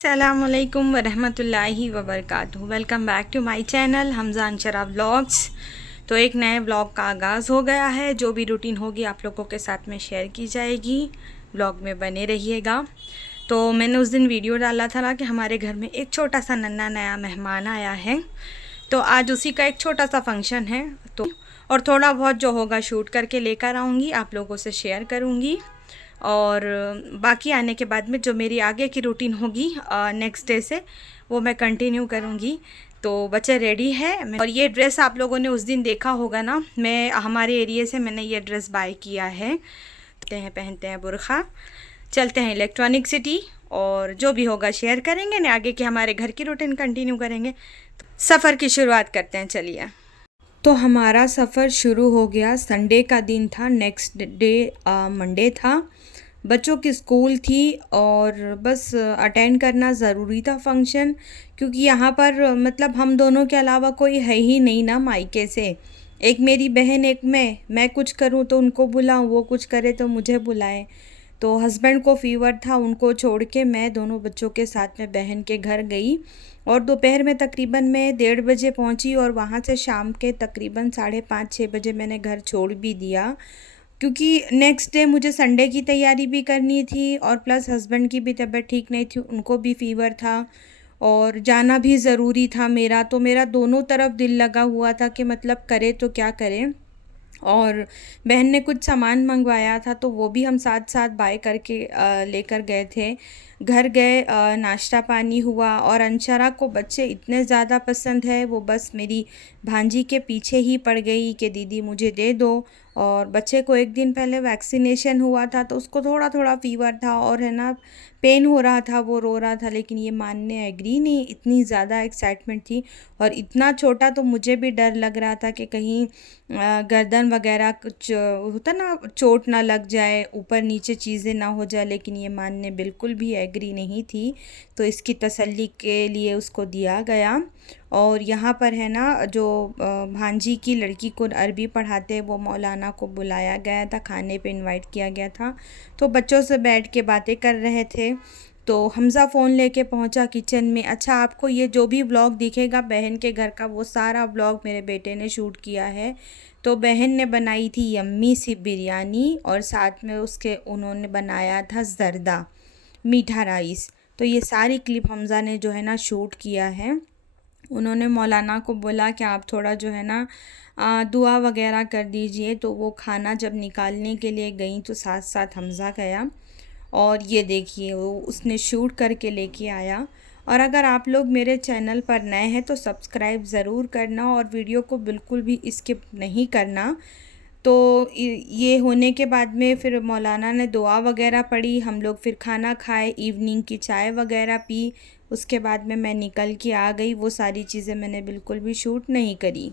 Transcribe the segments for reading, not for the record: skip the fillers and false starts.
अस्सलामुअलैकुम वरहमतुल्लाहि वबरकातुहू। Welcome back to my channel Hamza Anshara vlogs. तो एक नए व्लॉग का आगाज़ हो गया है। जो भी रूटीन होगी आप लोगों के साथ में शेयर की जाएगी। व्लॉग में बने रहिएगा। तो मैंने उस दिन वीडियो डाला था ना कि हमारे घर में एक छोटा सा नन्हा नया मेहमान आया है। तो आज उसी का एक छोटा सा फंक्शन है। तो और थोड़ा बहुत जो होगा शूट करके लेकर आऊँगी, आप लोगों से शेयर करूँगी। और बाकी आने के बाद में जो मेरी आगे की रूटीन होगी नेक्स्ट डे से, वो मैं कंटिन्यू करूँगी। तो बच्चे रेडी है। और ये ड्रेस आप लोगों ने उस दिन देखा होगा ना, मैं हमारे एरिया से मैंने ये ड्रेस बाय किया है। पहनते हैं बुरखा, चलते हैं इलेक्ट्रॉनिक सिटी और जो भी होगा शेयर करेंगे ना। आगे के हमारे घर की रूटीन कंटिन्यू करेंगे। सफ़र की शुरुआत करते हैं, चलिए। तो हमारा सफ़र शुरू हो गया। संडे का दिन था, नेक्स्ट डे मंडे था। बच्चों की स्कूल थी और बस अटेंड करना ज़रूरी था फंक्शन, क्योंकि यहाँ पर मतलब हम दोनों के अलावा कोई है ही नहीं ना मायके से। एक मेरी बहन, एक मैं कुछ करूँ तो उनको बुलाऊँ, वो कुछ करे तो मुझे बुलाए। तो हस्बैंड को फ़ीवर था, उनको छोड़ के मैं दोनों बच्चों के साथ में बहन के घर गई। और दोपहर में तकरीबन मैं 1:30 बजे पहुंची और वहां से शाम के तकरीबन 5:30-6 बजे मैंने घर छोड़ भी दिया, क्योंकि नेक्स्ट डे मुझे संडे की तैयारी भी करनी थी और प्लस हस्बैंड की भी तबीयत ठीक नहीं थी, उनको भी फ़ीवर था और जाना भी ज़रूरी था मेरा। तो मेरा दोनों तरफ दिल लगा हुआ था कि मतलब करे तो क्या करें। और बहन ने कुछ सामान मंगवाया था तो वो भी हम साथ साथ बाय करके लेकर गए थे। घर गए, नाश्ता पानी हुआ और अंशरा को बच्चे इतने ज़्यादा पसंद है, वो बस मेरी भांजी के पीछे ही पड़ गई कि दीदी मुझे दे दो। और बच्चे को एक दिन पहले वैक्सीनेशन हुआ था तो उसको थोड़ा थोड़ा फ़ीवर था और है ना पेन हो रहा था, वो रो रहा था, लेकिन ये मानने एग्री नहीं, इतनी ज़्यादा एक्साइटमेंट थी। और इतना छोटा तो मुझे भी डर लग रहा था कि कहीं गर्दन वगैरह कुछ होता ना, चोट ना लग जाए, ऊपर नीचे चीज़ें ना हो जाए, लेकिन ये मानने बिल्कुल भी एग्री नहीं थी। तो इसकी तसल्ली के लिए उसको दिया गया। और यहाँ पर है ना जो भांजी की लड़की को अरबी पढ़ाते हैं, वो मौलाना को बुलाया गया था, खाने पे इनवाइट किया गया था। तो बच्चों से बैठ के बातें कर रहे थे। तो हमज़ा फ़ोन लेके पहुंचा किचन में। अच्छा, आपको ये जो भी व्लॉग दिखेगा बहन के घर का, वो सारा व्लॉग मेरे बेटे ने शूट किया है। तो बहन ने बनाई थी यम्मी सी बिरयानी और साथ में उसके उन्होंने बनाया था ज़र्दा, मीठा राइस। तो ये सारी क्लिप हमज़ा ने जो है ना शूट किया है। उन्होंने मौलाना को बोला कि आप थोड़ा जो है ना दुआ वगैरह कर दीजिए। तो वो खाना जब निकालने के लिए गई तो साथ साथ हमज़ा गया और ये देखिए वो उसने शूट करके लेके आया। और अगर आप लोग मेरे चैनल पर नए हैं तो सब्सक्राइब ज़रूर करना और वीडियो को बिल्कुल भी स्किप नहीं करना। तो ये होने के बाद में फिर मौलाना ने दुआ वगैरह पढ़ी, हम लोग फिर खाना खाए, इवनिंग की चाय वगैरह पी। उसके बाद में मैं निकल के आ गई, वो सारी चीज़ें मैंने बिल्कुल भी शूट नहीं करी।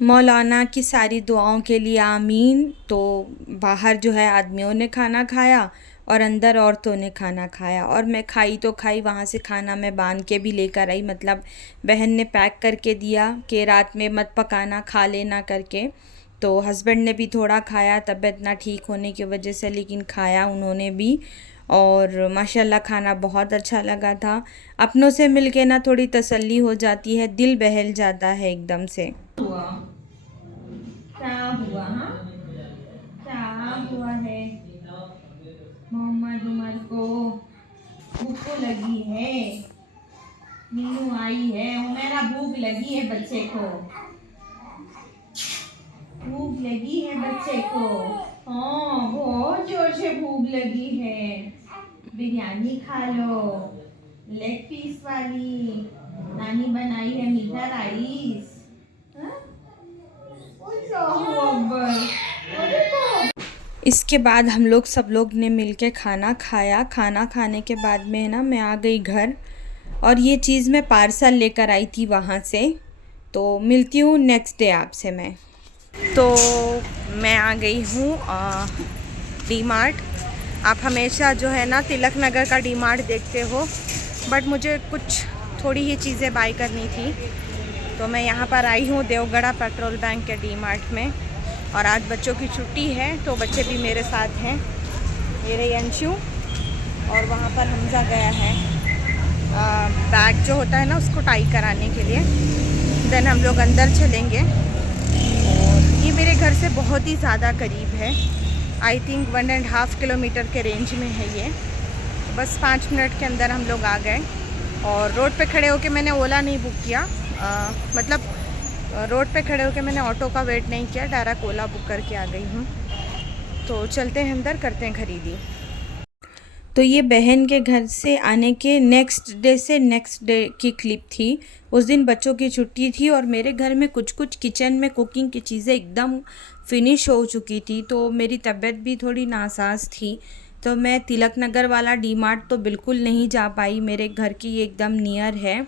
मौलाना की सारी दुआओं के लिए आमीन। तो बाहर जो है आदमियों ने खाना खाया और अंदर औरतों ने खाना खाया और मैं खाई तो खाई, वहाँ से खाना मैं बांध के भी लेकर आई, मतलब बहन ने पैक करके दिया कि रात में मत पकाना, खा लेना करके। तो हस्बैंड ने भी थोड़ा खाया तबीयत ना ठीक होने की वजह से, लेकिन खाया उन्होंने भी। और माशाल्लाह खाना बहुत अच्छा लगा था। अपनों से मिलके ना थोड़ी तसल्ली हो जाती है, दिल बहल जाता है एकदम से। हुआ क्या हुआ? हाँ, क्या हुआ है? मोहम्मद उमर को भूख तो लगी है, मीनू आई है, मेरा भूख लगी है, बच्चे को भूख लगी है, बच्चे को हाँ बहुत जोर से भूख लगी है। बिरयानी खा लो, लेग पीस वाली। नानी बनाई है मीठा राइस। इसके बाद हम लोग सब लोग ने मिलके खाना खाया। खाना खाने के बाद में ना मैं आ गई घर, और ये चीज़ मैं पार्सल लेकर आई थी वहाँ से। तो मिलती हूँ नेक्स्ट डे आपसे मैं। तो मैं आ गई हूँ डी मार्ट। आप हमेशा जो है ना तिलक नगर का डी मार्ट देखते हो, बट मुझे कुछ थोड़ी ही चीज़ें बाय करनी थी, तो मैं यहाँ पर आई हूँ देवगढ़ा पेट्रोल बैंक के डी मार्ट में। और आज बच्चों की छुट्टी है तो बच्चे भी मेरे साथ हैं। ये रही अंशु, और वहाँ पर हमजा गया है बैग जो होता है ना उसको टाई कराने के लिए। देन हम लोग अंदर चलेंगे, और ये मेरे घर से बहुत ही ज़्यादा करीब है। आई थिंक 1.5 किलोमीटर के रेंज में है ये। बस 5 मिनट के अंदर हम लोग आ गए। और रोड पे खड़े होके मैंने ओला नहीं बुक किया, मतलब रोड पे खड़े होके मैंने ऑटो का वेट नहीं किया, डायरेक्ट ओला बुक करके आ गई हूँ। तो चलते हैं अंदर, करते हैं खरीदी। तो ये बहन के घर से आने के नेक्स्ट डे की क्लिप थी। उस दिन बच्चों की छुट्टी थी और मेरे घर में कुछ किचन में कुकिंग की चीज़ें एकदम फिनिश हो चुकी थी, तो मेरी तबीयत भी थोड़ी नासाज थी। तो मैं तिलक नगर वाला डी मार्ट तो बिल्कुल नहीं जा पाई, मेरे घर की एकदम नियर है।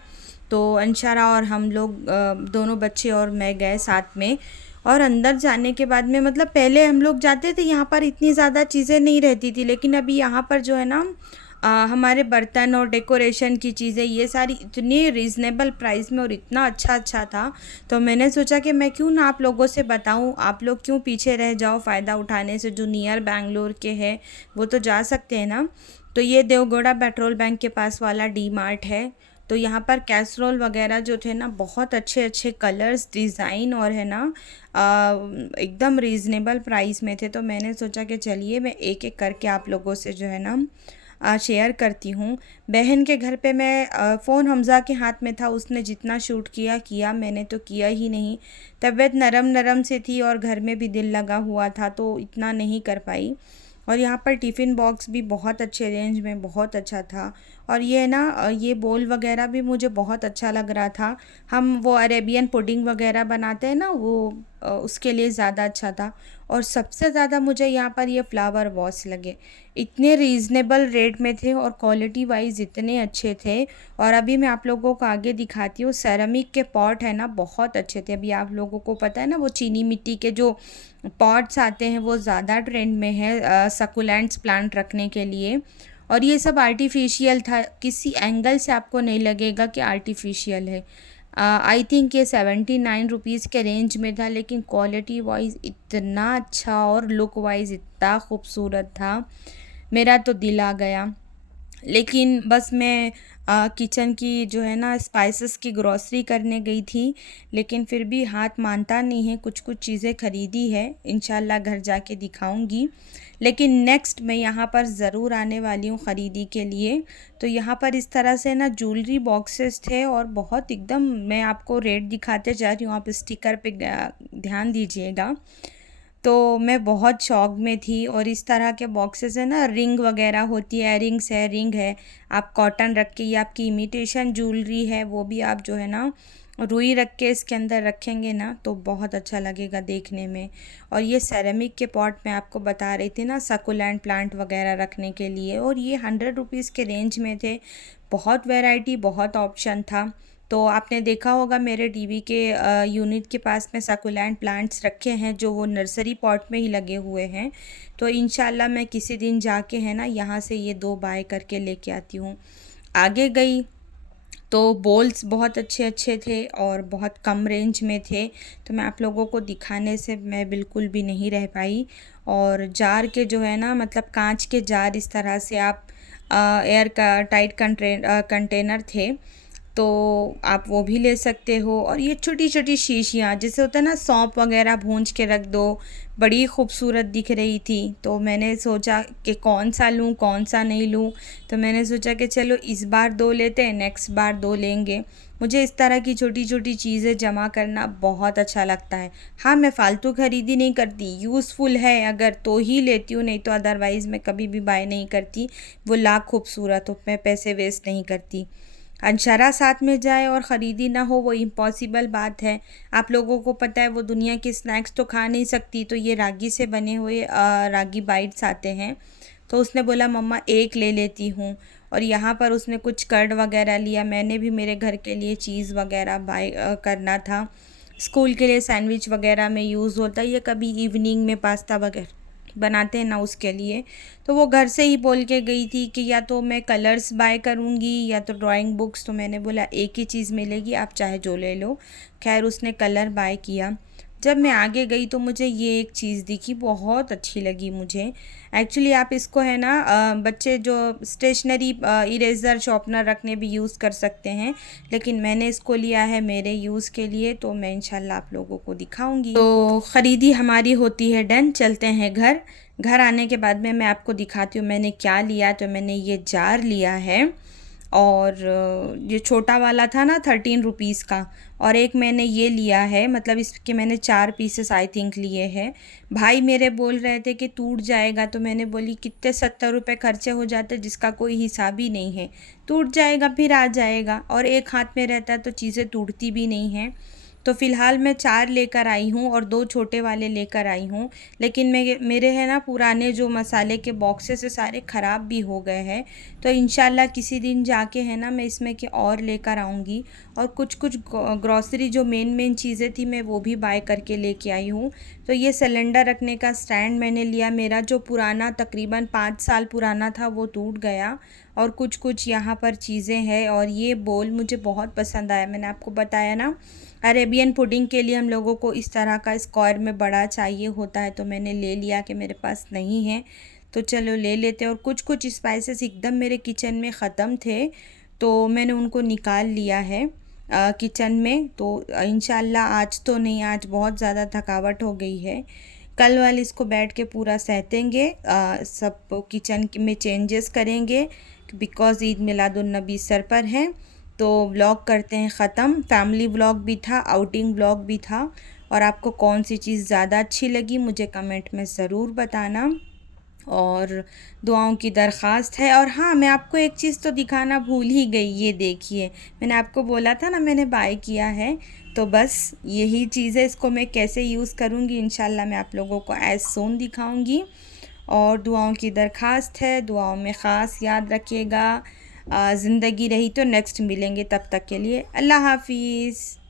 तो अंशारा और हम लोग दोनों बच्चे और मैं गए साथ में। और अंदर जाने के बाद में, मतलब पहले हम लोग जाते थे यहाँ पर इतनी ज़्यादा चीज़ें नहीं रहती थी, लेकिन अभी यहाँ पर जो है ना हमारे बर्तन और डेकोरेशन की चीज़ें ये सारी इतनी रीज़नेबल प्राइस में और इतना अच्छा था। तो मैंने सोचा कि मैं क्यों ना आप लोगों से बताऊं, आप लोग क्यों पीछे रह जाओ फ़ायदा उठाने से। जो नियर बैंगलोर के हैं वो तो जा सकते हैं ना। तो ये देवगौड़ा पेट्रोल बैंक के पास वाला डी मार्ट है। तो यहाँ पर कैसरोल वगैरह जो थे ना, बहुत अच्छे कलर्स, डिज़ाइन, और है ना एकदम रीज़नेबल प्राइस में थे। तो मैंने सोचा कि चलिए मैं एक एक करके आप लोगों से जो है ना शेयर करती हूँ। बहन के घर पे मैं फ़ोन हमज़ा के हाथ में था, उसने जितना शूट किया, मैंने तो किया ही नहीं। तबीयत नरम से थी और घर में भी दिल लगा हुआ था, तो इतना नहीं कर पाई। और यहाँ पर टिफ़िन बॉक्स भी बहुत अच्छे रेंज में बहुत अच्छा था। और ये ना ये बोल वगैरह भी मुझे बहुत अच्छा लग रहा था। हम वो अरेबियन पुडिंग वगैरह बनाते हैं ना, वो उसके लिए ज़्यादा अच्छा था। और सबसे ज़्यादा मुझे यहाँ पर ये फ्लावर वॉस लगे, इतने रीज़नेबल रेट में थे और क्वालिटी वाइज इतने अच्छे थे। और अभी मैं आप लोगों को आगे दिखाती हूँ। सेरेमिक के पॉट है ना, बहुत अच्छे थे। अभी आप लोगों को पता है ना, वो चीनी मिट्टी के जो पॉट्स आते हैं वो ज़्यादा ट्रेंड में है सकुलेंट्स प्लांट रखने के लिए। और ये सब आर्टिफिशियल था, किसी एंगल से आपको नहीं लगेगा कि आर्टिफिशियल है। आई थिंक ये 79 रुपीज़ के रेंज में था, लेकिन क्वालिटी वाइज इतना अच्छा और लुक वाइज इतना खूबसूरत था, मेरा तो दिल आ गया। लेकिन बस मैं किचन की जो है ना स्पाइसेस की ग्रॉसरी करने गई थी, लेकिन फिर भी हाथ मानता नहीं है। कुछ चीज़ें ख़रीदी है, इंशाल्लाह घर जाके दिखाऊंगी। लेकिन नेक्स्ट मैं यहाँ पर ज़रूर आने वाली हूँ ख़रीदी के लिए। तो यहाँ पर इस तरह से ना ज्वेलरी बॉक्सेस थे, और बहुत एकदम, मैं आपको रेट दिखाते जा रही हूँ, आप स्टिकर पे ध्यान दीजिएगा। तो मैं बहुत शौक में थी। और इस तरह के बॉक्सेस है ना, रिंग वगैरह होती है, रिंग है, आप कॉटन रख के, या आपकी इमिटेशन ज्वेलरी है वो भी आप जो है ना रुई रख के इसके अंदर रखेंगे ना, तो बहुत अच्छा लगेगा देखने में। और ये सेरेमिक के पॉट मैं आपको बता रही थी ना, सकुलेंट प्लांट वगैरह रखने के लिए, और ये 100 रुपीज़ के रेंज में थे। बहुत वैरायटी, बहुत ऑप्शन था। तो आपने देखा होगा मेरे टीवी के यूनिट के पास में सकुलेंट प्लांट्स रखे हैं, जो वो नर्सरी पॉट में ही लगे हुए हैं। तो इंशाल्लाह मैं किसी दिन जाके है ना यहाँ से ये 2 बाय करके लेके आती हूँ। आगे गई तो बोल्स बहुत अच्छे थे और बहुत कम रेंज में थे, तो मैं आप लोगों को दिखाने से मैं बिल्कुल भी नहीं रह पाई। और जार के जो है ना, मतलब कांच के जार, इस तरह से आप एयर का टाइट कंटेनर थे, तो आप वो भी ले सकते हो। और ये छोटी शीशियाँ, जैसे होता है ना सौंफ वगैरह भूंज के रख दो, बड़ी खूबसूरत दिख रही थी। तो मैंने सोचा कि कौन सा लूँ कौन सा नहीं लूँ, तो मैंने सोचा कि चलो इस बार 2 लेते हैं, नेक्स्ट बार 2 लेंगे। मुझे इस तरह की छोटी चीज़ें जमा करना बहुत अच्छा लगता है। हाँ, मैं फ़ालतू ख़रीदी नहीं करती, यूज़फुल है अगर तो ही लेती हूँ, नहीं तो अदरवाइज़ मैं कभी भी बाय नहीं करती। वो लाख खूबसूरत हो, मैं पैसे वेस्ट नहीं करती। अंशरा साथ में जाए और ख़रीदी ना हो वो इम्पॉसिबल बात है। आप लोगों को पता है वो दुनिया के स्नैक्स तो खा नहीं सकती, तो ये रागी से बने हुए रागी बाइट्स आते हैं। तो उसने बोला मम्मा एक ले लेती हूँ, और यहाँ पर उसने कुछ कर्ड वगैरह लिया, मैंने भी मेरे घर के लिए चीज़ वगैरह बाय करना था। स्कूल के लिए सैंडविच वगैरह में यूज़ होता है, ये कभी इवनिंग में पास्ता वगैरह बनाते हैं ना, उसके लिए। तो वो घर से ही बोल के गई थी कि या तो मैं कलर्स बाय करूँगी या तो ड्राइंग बुक्स। तो मैंने बोला एक ही चीज़ मिलेगी, आप चाहे जो ले लो। खैर उसने कलर बाय किया। जब मैं आगे गई तो मुझे ये एक चीज़ दिखी, बहुत अच्छी लगी मुझे। एक्चुअली आप इसको है ना बच्चे जो स्टेशनरी इरेज़र शॉर्पनर रखने भी यूज़ कर सकते हैं, लेकिन मैंने इसको लिया है मेरे यूज़ के लिए, तो मैं इंशाल्लाह आप लोगों को दिखाऊंगी। तो ख़रीदी हमारी होती है डन, चलते हैं घर। घर आने के बाद में मैं आपको दिखाती हूँ मैंने क्या लिया। तो मैंने ये जार लिया है, और ये छोटा वाला था ना 13 रुपीज़ का, और एक मैंने ये लिया है, मतलब इसके मैंने 4 पीसेस आई थिंक लिए हैं। भाई मेरे बोल रहे थे कि टूट जाएगा, तो मैंने बोली कितने 70 रुपये खर्चे हो जाते जिसका कोई हिसाब ही नहीं है। टूट जाएगा फिर आ जाएगा, और एक हाथ में रहता है तो चीज़ें टूटती भी नहीं हैं। तो फ़िलहाल मैं 4 लेकर आई हूँ और 2 छोटे वाले लेकर आई हूँ। लेकिन मेरे है ना पुराने जो मसाले के बॉक्सेस है सारे ख़राब भी हो गए हैं। तो इंशाल्लाह किसी दिन जाके है ना मैं इसमें के और लेकर आऊँगी। और कुछ कुछ ग्रॉसरी जो मेन चीज़ें थी मैं वो भी बाय करके लेके आई हूँ। तो ये सिलेंडर रखने का स्टैंड मैंने लिया, मेरा जो पुराना तकरीबन 5 साल पुराना था वो टूट गया। और कुछ कुछ यहाँ पर चीज़ें हैं, और ये बोल मुझे बहुत पसंद आया। मैंने आपको बताया ना अरेबियन पुडिंग के लिए हम लोगों को इस तरह का स्क्वायर में बड़ा चाहिए होता है, तो मैंने ले लिया कि मेरे पास नहीं है तो चलो ले लेते। और कुछ कुछ स्पाइसेस एकदम मेरे किचन में ख़त्म थे, तो मैंने उनको निकाल लिया है किचन में। तो इंशाल्लाह आज तो नहीं, आज बहुत ज़्यादा थकावट हो गई है। कल वाले इसको बैठ के पूरा सहतेंगे, सब किचन में चेंजेस करेंगे, बिकॉज़ ईद मिलादुन्नबी सर पर है। तो व्लॉग करते हैं ख़त्म। फैमिली व्लॉग भी था, आउटिंग व्लॉग भी था। और आपको कौन सी चीज़ ज़्यादा अच्छी लगी मुझे कमेंट में ज़रूर बताना, और दुआओं की दरख्वास्त है। और हाँ, मैं आपको एक चीज़ तो दिखाना भूल ही गई, ये देखिए मैंने आपको बोला था ना मैंने बाय किया है, तो बस यही चीज़ है। इसको मैं कैसे यूज़ करूँगी इंशाल्लाह मैं आप लोगों को एज़ सून दिखाऊँगी। और दुआओं की दरख्वास्त है, दुआओं में ख़ास याद रखिएगा। ज़िंदगी रही तो नेक्स्ट मिलेंगे, तब तक के लिए अल्लाह हाफ़िज़।